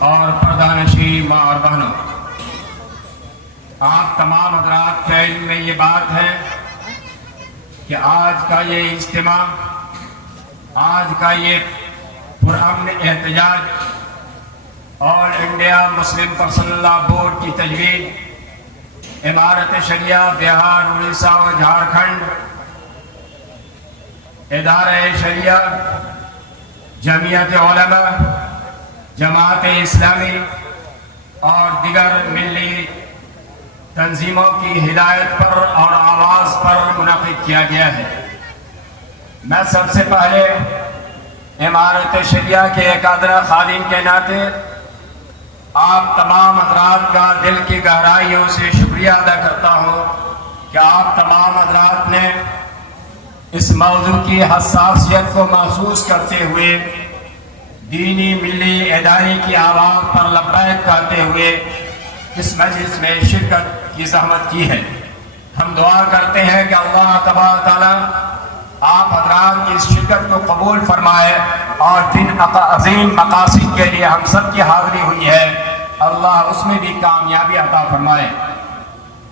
اور پردانشی ماں اور بہنوں، آپ تمام حضرات کے علم میں یہ بات ہے کہ آج کا یہ اجتماع، آج کا یہ پرامن احتجاج آل انڈیا مسلم پرسنل لا بورڈ کی تجویز امارت شریعہ بہار، اڑیسہ و جھارکھنڈ، ادارہ شریعہ، جمعیت علماء، جماعت اسلامی اور دیگر ملی تنظیموں کی ہدایت پر اور آواز پر منعقد کیا گیا ہے۔ میں سب سے پہلے امارت شریعہ کے ایک ادنا خادم کے ناطے آپ تمام حضرات کا دل کی گہرائیوں سے شکریہ ادا کرتا ہوں کہ آپ تمام حضرات نے اس موضوع کی حساسیت کو محسوس کرتے ہوئے دینی ملی ادارے کی آواز پر لبیک کہتے ہوئے اس مجلس میں شرکت کی زحمت کی ہے۔ ہم دعا کرتے ہیں کہ اللہ تبارک تعالیٰ آپ حضرات کی اس شرکت کو قبول فرمائے اور جن عظیم مقاصد کے لیے ہم سب کی حاضری ہوئی ہے اللہ اس میں بھی کامیابی عطا فرمائے۔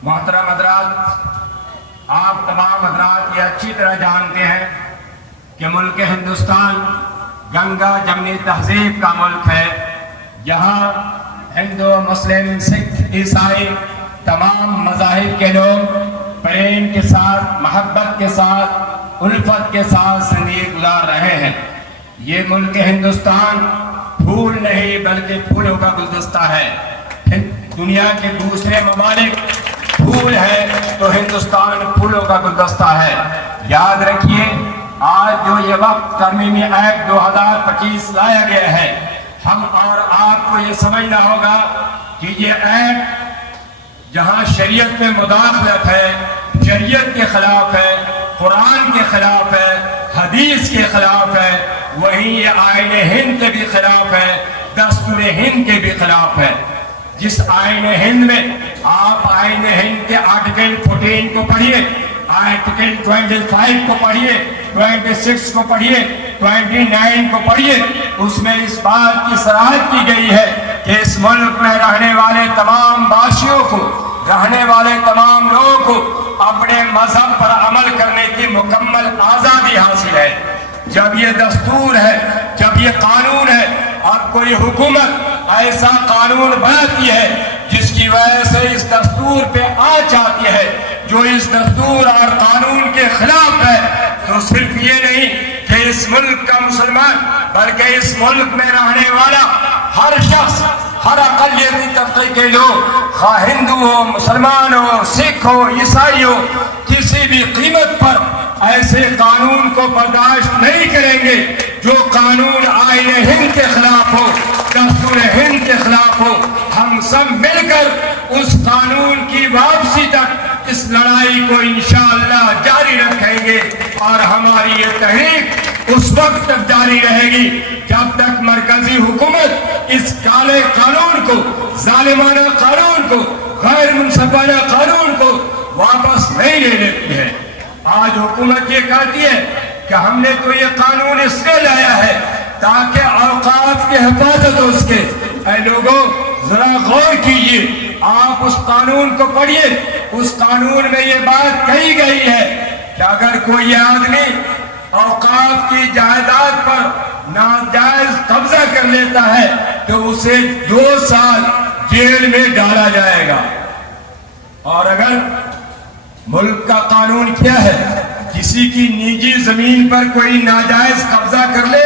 محترم حضرات، آپ تمام حضرات یہ اچھی طرح جانتے ہیں کہ ملک ہندوستان گنگا جمنی تہذیب کا ملک ہے، جہاں ہندو، مسلم، سکھ، عیسائی تمام مذاہب کے لوگ پریم کے ساتھ، محبت کے ساتھ، الفت کے ساتھ زندگی گزار رہے ہیں۔ یہ ملک ہندوستان پھول نہیں بلکہ پھولوں کا گلدستہ ہے۔ دنیا کے دوسرے ممالک پھول ہے تو ہندوستان پھولوں کا گلدستہ ہے۔ یاد رکھیے، آج جو یہ وقت ترمیمی ایکٹ 2025 لایا گیا ہے، ہم اور آپ کو یہ سمجھنا ہوگا کہ یہ ایکٹ جہاں شریعت میں مداخلت ہے، شریعت کے خلاف ہے، قرآن کے خلاف ہے، حدیث کے خلاف ہے، وہیں یہ آئین ہند کے بھی خلاف ہے، دستور ہند کے بھی خلاف ہے۔ جس آئین ہند میں آپ آئین ہند کے آرٹیکل 14 کو پڑھیے، آرٹیکل 25 کو پڑھیے، 26 کو پڑھیے، 29 کو پڑھیے، اس میں اس بات کی صراحت کی گئی ہے کہ اس ملک میں رہنے والے تمام باشیوں کو، رہنے والے تمام لوگوں کو اپنے مذہب پر عمل کرنے کی مکمل آزادی حاصل ہے۔ جب یہ دستور ہے، جب یہ قانون ہے اور کوئی حکومت ایسا قانون بناتی ہے جس کی وجہ سے اس دستور پہ آنچ آتی ہے، جو اس دستور اور قانون کے خلاف ہے، تو صرف یہ نہیں کہ اس ملک کا مسلمان بلکہ اس ملک میں رہنے والا ہر شخص، ہر اقلیتی طبقے کے لوگ، خواہ ہندو ہو، مسلمان ہو، سکھ ہو، عیسائی ہو، کسی بھی قیمت پر ایسے قانون کو برداشت نہیں کریں گے جو قانون آئین ہند کے خلاف ہو، دستور ہند کے خلاف ہو۔ ہم سب مل کر اس قانون کی واپسی تک اس لڑائی کو انشاءاللہ جاری رکھیں گے اور ہماری یہ تحریک اس وقت تک جاری رہے گی جب تک مرکزی حکومت اس کالے قانون کو، ظالمانہ قانون کو، غیر منصفانہ قانون کو واپس نہیں لے لیتی ہے۔ آج حکومت یہ کہتی ہے کہ ہم نے تو یہ قانون اس لیے لایا ہے تاکہ اوقاف کی حفاظت ہو اس کے۔ اے لوگوں، ذرا غور کیجئے، آپ اس قانون کو پڑھیے، اس قانون میں یہ بات کہی گئی ہے کہ اگر کوئی آدمی اوقاف کی جائیداد پر ناجائز قبضہ کر لیتا ہے تو اسے 2 سال جیل میں ڈالا جائے گا، اور اگر ملک کا قانون کیا ہے، کسی کی نجی زمین پر کوئی ناجائز قبضہ کر لے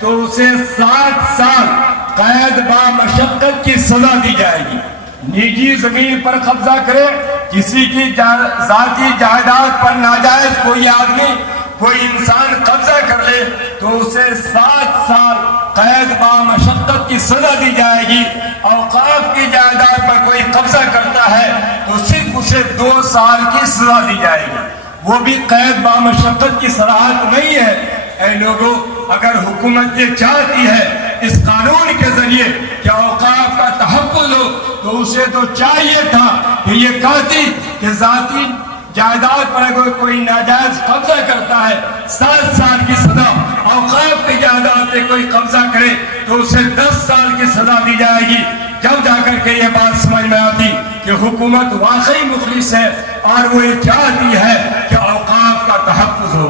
تو اسے 7 سال قید با مشقت کی سزا دی جائے گی۔ نجی زمین پر قبضہ کرے، کسی کی ذاتی جائیداد پر ناجائز کوئی آدمی، کوئی انسان قبضہ کر لے تو اسے 7 سال قید با مشقت کی سزا دی جائے گی۔ اوقاف کی جائیداد پر کوئی قبضہ کرتا ہے تو صرف اسے 2 سال کی سزا دی جائے گی، وہ بھی قید با مشقت کی صلاحیت نہیں ہے۔ اے لوگوں، اگر حکومت یہ چاہتی ہے اس قانون کے ذریعے کہ اوقاف کا تحفظ ہو تو اسے تو چاہیے تھا کہ یہ کہتی کہ ذاتی جائیداد پر اگر کوئی ناجائز قبضہ کرتا ہے 7 سال کی سزا، اوقاف کی جائیداد پہ کوئی قبضہ کرے تو اسے 10 سال کی سزا دی جائے گی. جب جا کر کے یہ بات سمجھ میں آتی کہ حکومت واقعی مخلص ہے اور وہ یہ چاہتی ہے کہ اوقاف کا تحفظ ہو.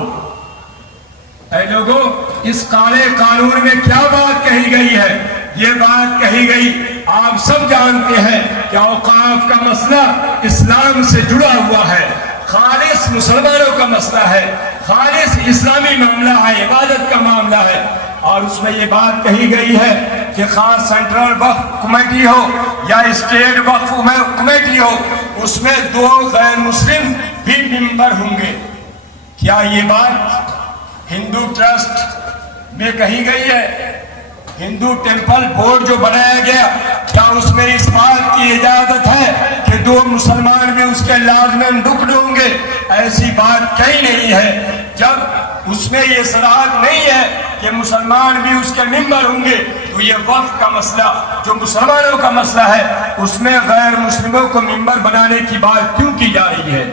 اے لوگوں، اس کالے قانون میں کیا بات کہی گئی ہے؟ یہ بات کہی گئی، آپ سب جانتے ہیں کہ اوقاف کا مسئلہ اسلام سے جڑا ہوا ہے، خالص مسلمانوں کا مسئلہ ہے، خالص اسلامی معاملہ ہے، عبادت کا معاملہ ہے. اور اس میں یہ بات کہی گئی ہے کہ خاص سینٹرل وقف کمیٹی ہو یا اسٹیٹ وقف کمیٹی ہو، اس میں 2 غیر مسلم بھی ممبر ہوں گے. کیا یہ بات ہندو ٹرسٹ میں کہی گئی ہے؟ ہندو ٹیمپل بورڈ جو بنایا گیا، کیا اس میں اس بات کی اجازت ہے کہ 2 مسلمان بھی اس کے لازماً رکن ہوں گے؟ ایسی بات کہیں نہیں ہے. جب اس میں یہ صلاحیت نہیں ہے کہ مسلمان بھی اس کے ممبر ہوں گے، تو یہ وقف کا مسئلہ جو مسلمانوں کا مسئلہ ہے، اس میں غیر مسلموں کو ممبر بنانے کی بات کیوں کی جا رہی ہے؟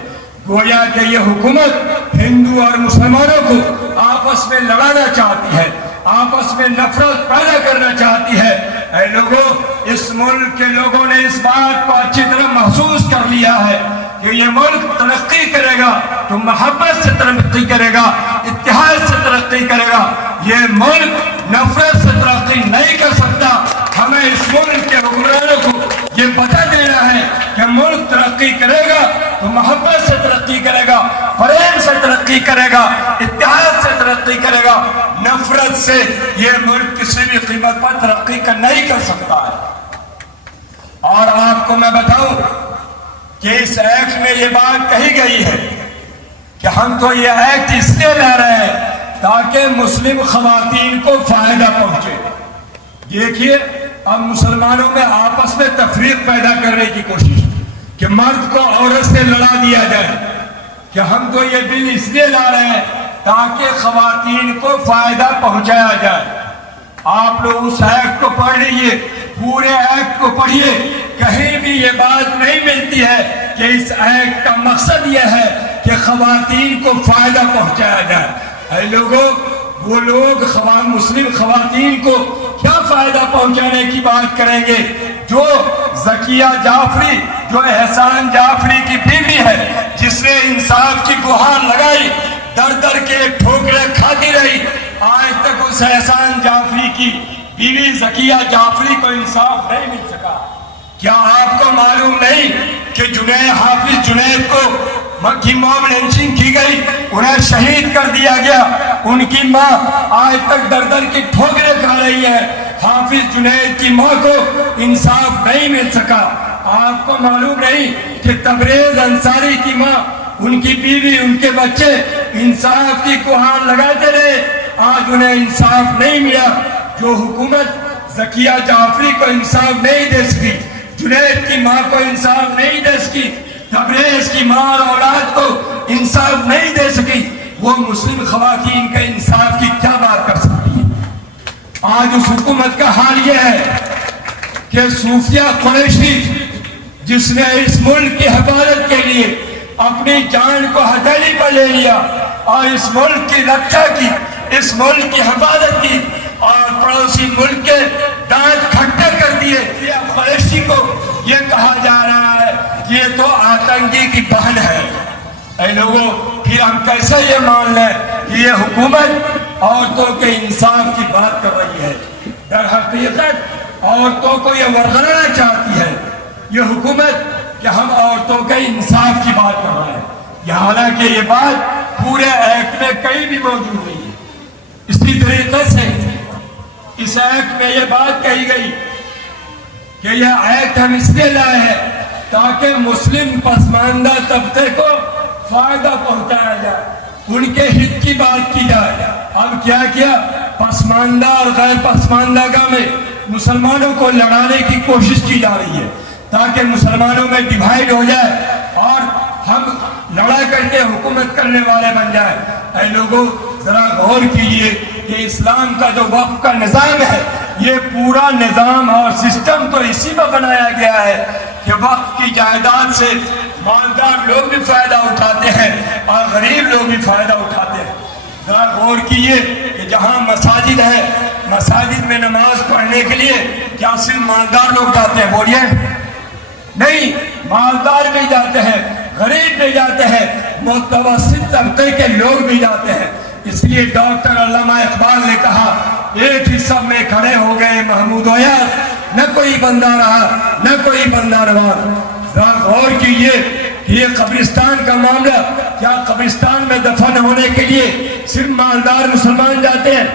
گویا کہ یہ حکومت ہندو اور مسلمانوں کو آپس میں لڑانا چاہتی ہے، آپس میں نفرت پیدا کرنا چاہتی ہے. اے لوگوں، اس ملک کے لوگوں نے اس بات کو اچھی طرح محسوس کر لیا ہے کہ یہ ملک ترقی کرے گا تو محبت سے ترقی کرے گا، اتحاد سے ترقی کرے گا. یہ ملک نفرت سے ترقی نہیں کر سکتا. ہمیں اس ملک کے حکمرانوں کو یہ بتا دینا ہے کہ ملک ترقی کرے گا تو محبت سے ترقی کرے گا، پریم سے ترقی کرے گا، اتحاد سے ترقی کرے گا. نفرت سے یہ ملک کسی بھی قیمت پر ترقی نہیں کر سکتا ہے. اور آپ کو میں بتاؤں کہ اس ایکٹ میں یہ بات کہی گئی ہے کہ ہم تو یہ ایکٹ اس لیے لا رہے ہیں تاکہ مسلم خواتین کو فائدہ پہنچے. دیکھیے، اب مسلمانوں میں آپس میں تفریق پیدا کرنے کی کوشش کہ مرد کو عورت سے لڑا دیا جائے، کہ ہم تو یہ بل اس لیے لا رہے ہیں تاکہ خواتین کو فائدہ پہنچایا جائے. آپ لوگ اس ایکٹ کو پڑھ لیجیے، پورے ایکٹ کو پڑھیے، کہیں بھی یہ بات نہیں ملتی ہے کہ اس ایکٹ کا مقصد یہ ہے کہ خواتین کو فائدہ پہنچایا جائے. اے لوگوں، وہ لوگ مسلم خواتین کو کیا فائدہ پہنچانے کی بات کریں گے جو ذکیہ جعفری، جو احسان جعفری کی بیوی ہے، جس نے انصاف کی گہار لگائی، در در کے ٹھوکریں کھاتی رہی، آج تک اس احسان جعفری کی بیوی ذکیہ جعفری کو انصاف نہیں مل سکا. کیا آپ کو معلوم نہیں کہ حافظ جنید کو کی موب لنچنگ کی گئی، انہیں شہید کر دیا گیا، ان کی ماں آج تک در در کی ٹھوکریں کھا رہی ہے. حافظ جنید کی ماں کو انصاف نہیں مل سکا. آپ کو معلوم نہیں کہ تبریز انصاری کی ماں، ان کی بیوی، ان کے بچے انصاف کی گہار لگاتے رہے، آج انہیں انصاف نہیں ملا. جو حکومت ذکیہ جعفری کو انصاف نہیں دے سکی، جنید کی ماں کو انصاف نہیں دے سکی، تبریز کی ماں اور اولاد کو انصاف نہیں دے سکی، وہ مسلم خواتین کے انصاف کی کیا بات کر سکتی ہے؟ آج اس حکومت کا حال یہ ہے کہ صوفیہ قریشی، جس نے اس ملک کی حفاظت کے لیے اپنی جان کو ہتھیلی پر لے لیا اور اس ملک کی رکشا کی، اس ملک کی حفاظت کی، اور پڑوسی ملک کے دانت کھٹے کر دیے. قریشی کو یہ کہا جا رہا ہے کہ یہ تو آتنکی کی بہن ہے. اے لوگوں، پھر ہم کیسے یہ مان لیں کہ یہ حکومت عورتوں کے انصاف کی بات کر رہی ہے؟ در حقیقت عورتوں کو یہ ورغلانا چاہتی ہے یہ حکومت کہ ہم عورتوں کے انصاف کی بات کر رہے ہیں. حالانکہ یہ بات پورے ایکٹ میں کہیں بھی موجود نہیں ہے. اسی طریقے سے اس ایکٹ میں یہ بات کہی گئی کہ یہ ایکٹ ہم اس لیے لائے ہیں تاکہ مسلم پسماندہ طبقے کو فائدہ پہنچایا جائے، ان کے ہت کی بات کی جائے. اب کیا پسماندہ اور غیر پسماندہ میں مسلمانوں کو لڑانے کی کوشش کی جا رہی ہے تاکہ مسلمانوں میں ڈیوائیڈ ہو جائے اور ہم لڑائی کر کے حکومت کرنے والے بن جائیں. اے لوگوں، ذرا غور کیجئے کہ اسلام کا جو وقف کا نظام ہے، یہ پورا نظام اور سسٹم تو اسی میں بنایا گیا ہے کہ وقف کی جائیداد سے مالدار لوگ بھی فائدہ اٹھاتے ہیں اور غریب لوگ بھی فائدہ اٹھاتے ہیں. ذرا غور کیجیے کہ جہاں مساجد ہے، مساجد میں نماز پڑھنے کے لیے کیا صرف مالدار لوگ جاتے ہیں؟ بولیے نہیں، مالدار بھی جاتے ہیں، غریب بھی جاتے ہیں، متوسط طبقے کے لوگ بھی جاتے ہیں۔ اس لیے ڈاکٹر علامہ اقبال نے کہا ایک ہی سب میں کھڑے ہو گئے محمود و یار، نہ کوئی بندہ رہا نہ کوئی بندہ رہا۔ ذرا غور کیجیے کہ یہ قبرستان کا معاملہ، کیا قبرستان میں دفن ہونے کے لیے صرف مالدار مسلمان جاتے ہیں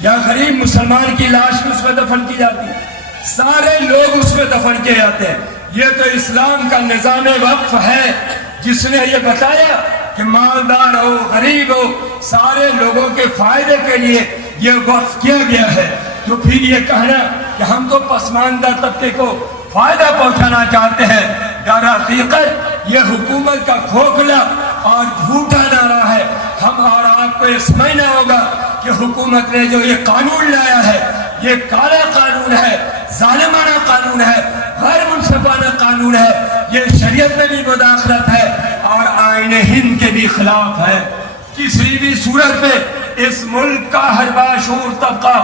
یا غریب مسلمان کی لاش اس میں دفن کی جاتی ہے؟ سارے لوگ اس میں دفن کیے جاتے ہیں۔ یہ تو اسلام کا نظام وقف ہے جس نے یہ بتایا کہ مالدار ہو غریب ہو سارے لوگوں کے فائدے کے لیے یہ وقف کیا گیا ہے۔ تو پھر یہ کہنا کہ ہم تو پسماندہ طبقے کو فائدہ پہنچانا چاہتے ہیں، در حقیقت یہ حکومت کا کھوکھلا اور جھوٹا نعرہ ہے۔ ہم اور آپ کو یہ سمجھنا ہوگا کہ حکومت نے جو یہ قانون لایا ہے یہ کالا قانون ہے، ظالمانہ قانون ہے، غیر منصفانہ قانون ہے، یہ شریعت میں بھی مداخلت ہے اور آئین ہند کے بھی خلاف ہے۔ کسی بھی صورت میں اس ملک کا ہر باشعور طبقہ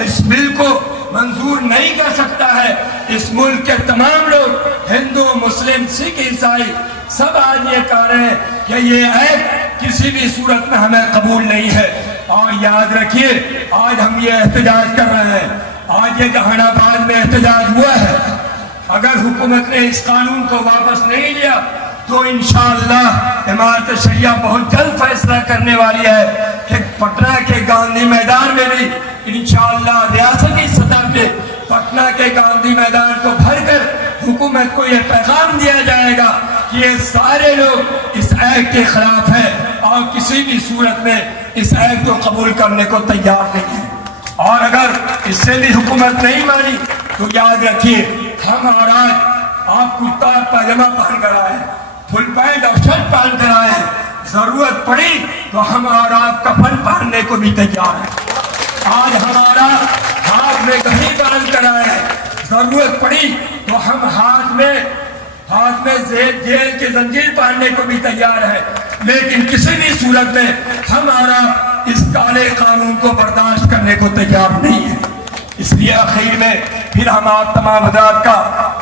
اس بل کو منظور نہیں کر سکتا ہے۔ اس ملک کے تمام لوگ ہندو مسلم سکھ عیسائی سب آج یہ کہہ رہے ہیں کہ یہ ایکٹ کسی بھی صورت میں ہمیں قبول نہیں ہے۔ اور یاد رکھیے آج ہم یہ احتجاج کر رہے ہیں، آج یہ جہان آباد میں احتجاج ہوا ہے، اگر حکومت نے اس قانون کو واپس نہیں لیا تو انشاءاللہ امارت شریعہ بہت جلد فیصلہ کرنے والی ہے کہ پٹنہ کے گاندھی میدان میں بھی انشاءاللہ ریاستی سطح پہ پٹنہ کے گاندھی میدان کو بھر کر حکومت کو یہ پیغام دیا جائے گا کہ یہ سارے لوگ اس ایکٹ کے خلاف ہیں اور کسی بھی صورت میں اس ایکٹ کو قبول کرنے کو تیار نہیں ہے۔ اور اگر اس سے بھی حکومت نہیں مانی تو یاد رکھیے ہم اور آج آپ کرتا اور پاجامہ پہن کر آئے ہیں، فل پینٹ اور شرٹ پہن کر آئے ہیں، ضرورت پڑی تو ہم اور آپ کفن پہننے کو بھی تیار ہیں۔ آج ہمارا ہاتھ میں گھڑی باندھ کر آئے ہیں، ضرورت پڑی تو ہم ہاتھ میں جیل کی زنجیر پہننے کو بھی تیار ہے، لیکن کسی بھی صورت میں ہمارا اس کالے قانون کو برداشت کرنے کو تیار نہیں ہے۔ اس لیے آخر میں پھر ہم آپ تمام حضرات کا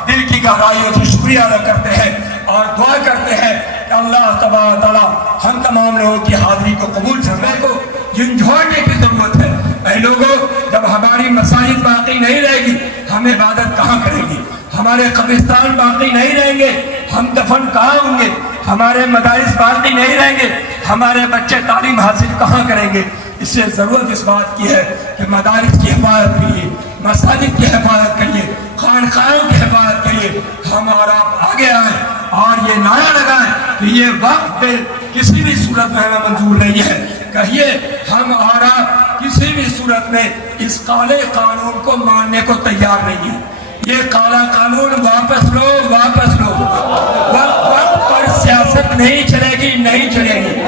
دل کی گہرائیوں سے شکریہ ادا کرتے ہیں اور دعا کرتے ہیں کہ اللہ تبارک تعالیٰ ہم تمام لوگوں کی حاضری کو قبول کرنے کو جھنجھوڑنے کی ضرورت ہے۔ اے لوگوں، جب ہماری مساجد باقی نہیں رہے گی ہم عبادت کہاں کریں گے؟ ہمارے قبرستان باقی نہیں رہیں گے ہم دفن کہاں ہوں گے؟ ہمارے مدارس باقی نہیں رہیں گے ہمارے بچے تعلیم حاصل کہاں کریں گے؟ اس سے ضرورت اس بات کی ہے کہ مدارس کی حفاظت کے لیے، مساجد کی حفاظت کے لیے، خانقاہوں کی حفاظت کے لیے ہم اور آپ آگے آئیں اور یہ نعرہ لگائیں کہ یہ وقف بل کسی بھی صورت میں ہمیں منظور نہیں ہے۔ کہیے ہم اور آپ کسی بھی صورت میں اس کالے قانون کو ماننے کو تیار نہیں ہے۔ یہ کالا قانون واپس لو، واپس لو۔ وقت پر سیاست نہیں چلے گی، نہیں چلے گی۔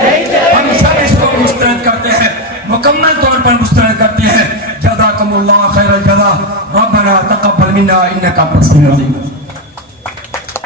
ہم سب اس کو مسترد کرتے ہیں، مکمل طور پر مسترد کرتے ہیں۔ جزاکم اللہ خیر الجزا، ربنا تقبل منا انک انت السمیع العلیم۔